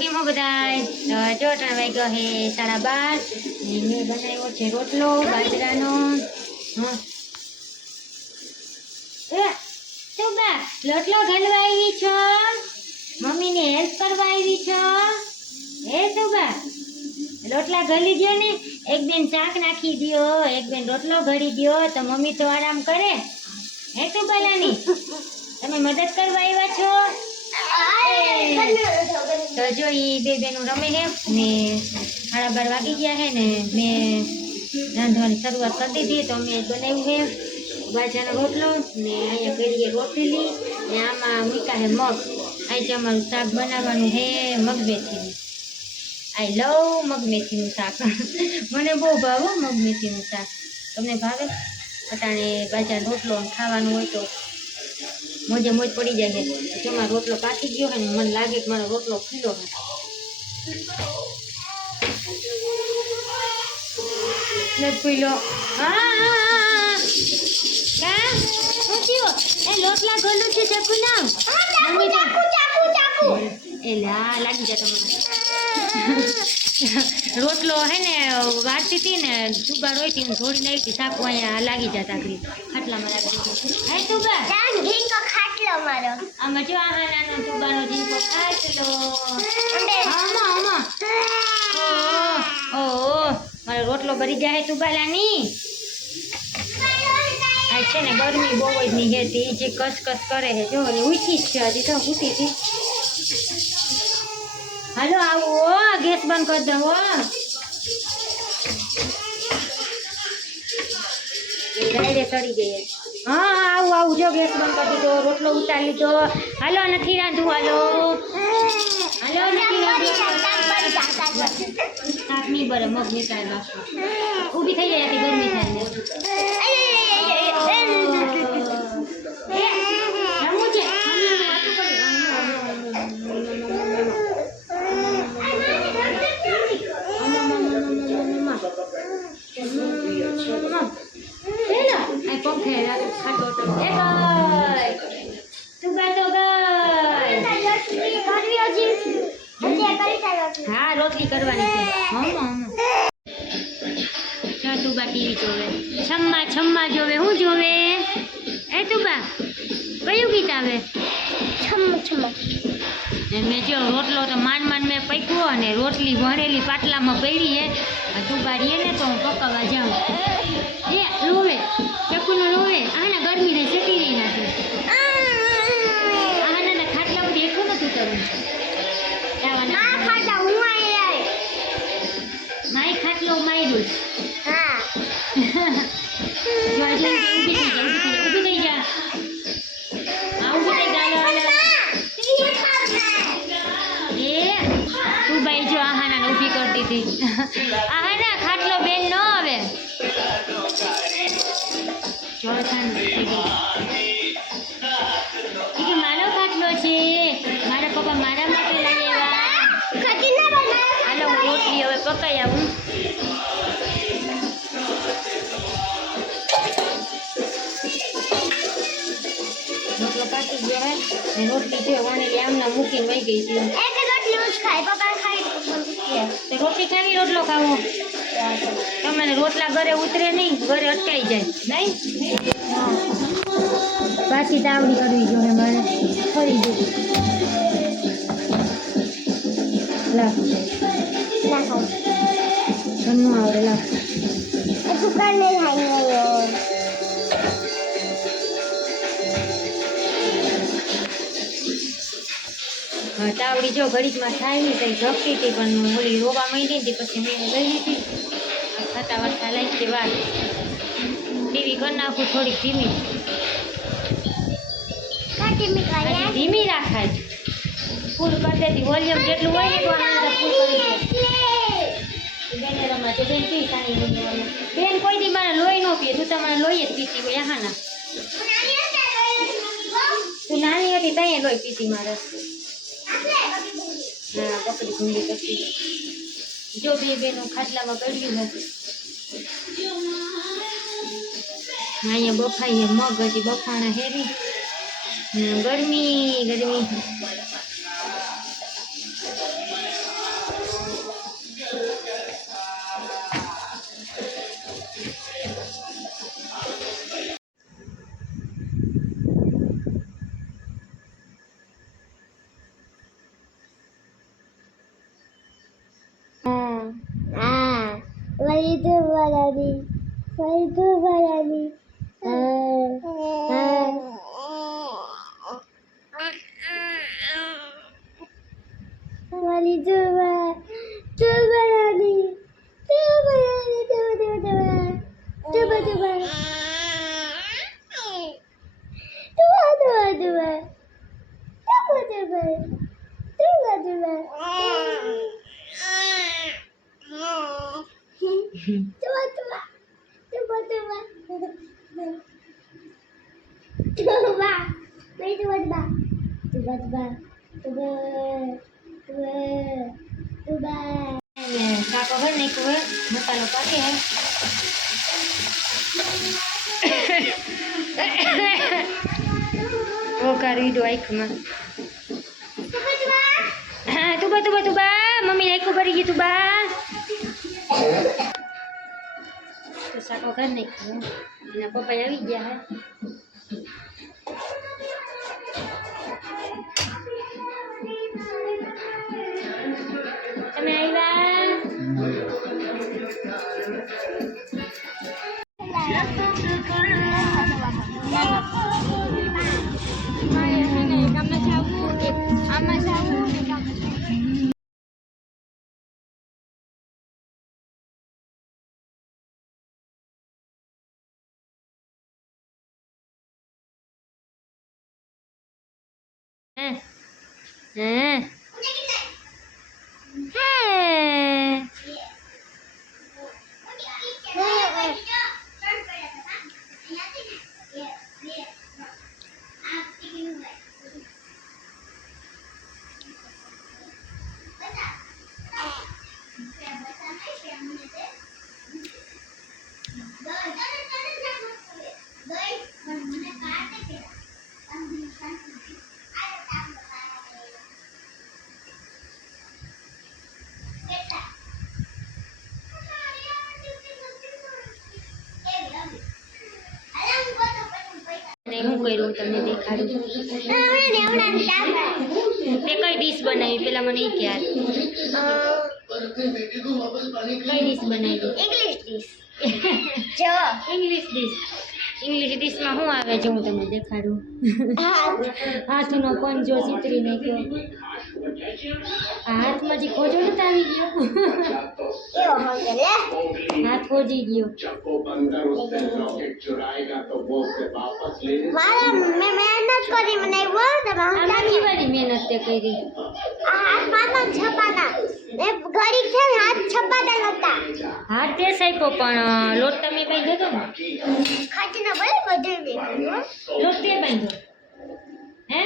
કેમ હો બધાય? જો ત્રણ વાગ્યો હે 12:30 ને મેં બનાવ્યો છે રોટલો બાજરાનો. એ તું બા રોટલો ઘડવા આવી છો? મમ્મીને હેલ્પ કરવા આવી છો? હે તું બા રોટલા ઘડી દ્યો ને, એક બેન શાક નાખી દ્યો, એક બેન રોટલો ઘડી દ્યો તો મમ્મી તો આરામ કરે. હે તું બાલાની તમે મદદ કરવા આવ્યા છો? તો જો ઈ બે બેનું રમે હે ને 12:30 વાગી ગયા હે ને મેં રાંધવાની શરૂઆત કરી દીધી. તો મેં બનાવ્યું હે બાજરાનો રોટલો ને અહીંયા ઘડીએ રોટલી ને આમાં મૂક્યા હે મગ. આજે અમારું શાક બનાવવાનું હે મગમેથીનું. આઈ લવ મગમેથીનું શાક. મને બહુ ભાવે મગમેથીનું શાક. તમને ભાવે? અટાણે બાજરાનો રોટલો ખાવાનું હોય તો મોજે મોજ પડી જાય છે. જો મારો રોટલો પાકી ગયો હોય ને મને લાગે કે મારો રોટલો ખીલો છે. નથી ખીલો. હા કા શું થયું? એ લોટલા ગોલું છે ચકુ નામ. મમ્મી ચાકુ એટલે હા લાગી જાય તમારે. રોટલો હે ને વાળતી હતી ને ચુબા રોઈતી ને થોડી નાખી સાકુ અહીંયા લાગી જતા ઘડી ખાટલામાં લાગી ગઈ. હે તુબા જીંકો ખાટલો મારો આમાં જો આ નાનો તુબાનો જીંકો ખાટલો. આમાં ઓહ મારો રોટલો ભરી જાય તુબાલાની. આ છે ને ગરમી બહુ જ ની હેતી જે કસકસ કરે છે. જો ઉઠી જ છે હજી તો ઉઠી હતી. હાલો આવો ગેસ બંધ કરી દો. ડાયરેક્ટ ચડી ગઈ. હા આવું જો ગેસ બંધ કરી દીધો, રોટલો ઉતારી લીધો. હાલો નથી રાંધવું. હાલો નથી રાંધવું. શાક નહીં બરે મગ નીકાળી નાખો. ઊભી થઈ જાય ગરમી થાય. હા રોટલી કરવાની છે. તુબા ટીવી જોવે, છમ્મા જોવે. શું જોવે? એ તુબા કયું ગીત આવે? મેં જો રોટલો તો માંડ મેં પૈક્યો અને રોટલી ભરેલી પાટલામાં પડી હે. તુબા રીએ ને તો હું પકાવવા જાઉં. એ રોવે ચકુનો રોવે. આને ગરમી ને ચટી રહી નાખે. આના ખાટલા બધી એકું નથી કરવું. માય ખાટલો માર્યું. ઊભી થઈ જા. તું ભાઈ જો આહાના ઊભી કરતી હતી. આહાના ખાટલો બેન ન આવે. મારો ખાટલો છે. મારા પપ્પા મારા માટે લઈ આવ્યા. હાલો હું રોટલી હવે પકાઈ આવું. રોટલો પાકી ગયો હે ને રોટલી છે વણેલી આમના મૂકીને વહી ગઈ હતી. તો રોટલી ખાવી રોટલો ખાવો? તમને રોટલા ઘરે ઉતરે નહીં, ઘરે અટકાઈ જાય નહીં. પાછી તાવડી કરવી જોઈએ મારે. ફરી ગયું લાખ ઘરનું આવડે લાખ. તાવડી જો ઘડીકમાં થાય નહીં તો ઝપટી હતી પણ ઓલી રોવા માંડી હતી પછી મેં ગઈ હતી. ખાતા વારતા લાગી વાર ટીવી કરી નાખું થોડીક ધીમી રાખાય. ફૂલ કરી દેતી વોલ્યુમ જેટલું હોય ને બેનેરમાં જો બેન પી સાની બેન કોઈ દી મારે લોહી ન પીએ. તું તમારે લોહી જ પીતી હોય. આહાના તું નાની હતી ત્યાં લોહી પીતી મારે. હા પકડી ભૂંડી કરતી. જો બે બેનું ખાટલામાં પડ્યું નથી. અહીંયા બફાઈ મગ હજી બફાણા હેરી. ગરમી મારી ધુવારાની મારી ધુવારાની મારી ધુવા ધુવારાની ધુવારાની ધુવા ધુવા શાકો ભર નાખ્યું હે મસાલો પાકે હે ઓકારી દો આંખમાં તુબા મમ્મી આંખું ભરી ગઈ તુબા તો શાકો ઘર નાખ્યું એના પપ્પા આવી ગયા હે તમે હું કર્યું તમને દેખાડું તે કઈ ડીશ બનાવી પેલા મને એ યાદ કઈ ડીશ બનાવી ઇંગ્લિશ ડીશમાં શું આવે છે હું તમને દેખાડું હાથનો પંજો ચીતરી નાખ્યો હાથમાં જે ખોજો નથી આવી ગયો હાથ ખોજી ગયો મહેનત તે કરી હાથ તે સાઈપો પણ લોટ તમે બાંધ્યો હતો ને લોટ તે બાંધ્યો હે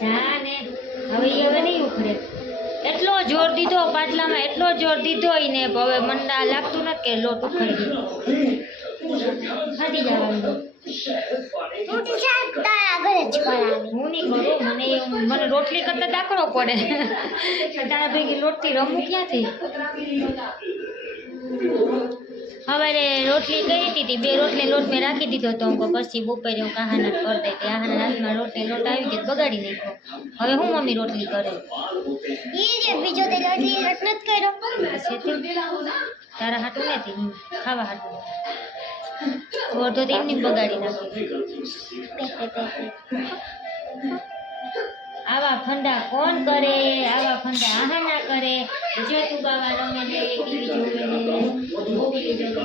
જા ને હવે નહીં ઉખડે એટલો જોર દીધો પાટલામાં એટલો જોર દીધો ને હવે મંડા લાગતું નથી કે લોટ ઉખડી ગયો ખાધી જવાનું હું નહીં કરું મને રોટલી કરતા દાખલો પડે તારા ભેગી લોટથી રમું ક્યાંથી સવારે રોટલી કરી હતી બે રોટલી લોટ મેં રાખી દીધો હતો પછી બપોરે હું કહાના કરી દેતી આહાના હાથમાં રોટલી લોટ આવી ગયો બગાડી નાખ્યો હવે હું મમ્મી રોટલી કરે બીજો તે રોટલી લોટ નથી કર્યો તારા હાટું નથી ખાવા હાટું અડધો તો એમની બગાડી નાખી આવા ફંડા કોણ કરે આવા ફંડા આહાના કરે જો તું બાવા રમે છે ટીવી જોવે મોગલી જોવે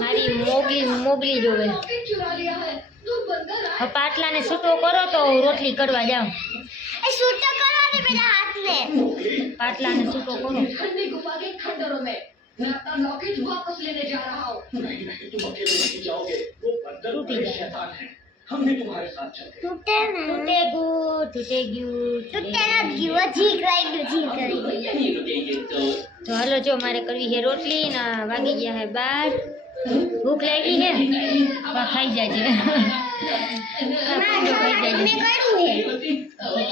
મારી મોગલી જોવે પાટલાને છૂટો કરો તો રોટલી કરવા જાઉં છૂટો કરવાને પેલા હાથને પાટલાને છૂટો કરો मैं अपना लॉकेट वापस लेने जा रहा हूँ। नहीं तुम अकेले नहीं जाओगे। वो बंदर बड़े शैतान हैं। हम भी तुम्हारे साथ चलते हैं। टूटे गયું यहीं रुकेंगे તો હાલો જો મારે કરવી છે રોટલી ના વાગી ગયા હે 12 ભૂખ લાગી છે ખાઈ જાજે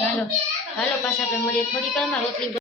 હાલો હાલો પાછા આપણે મળીએ થોડી વારમાં રોટલી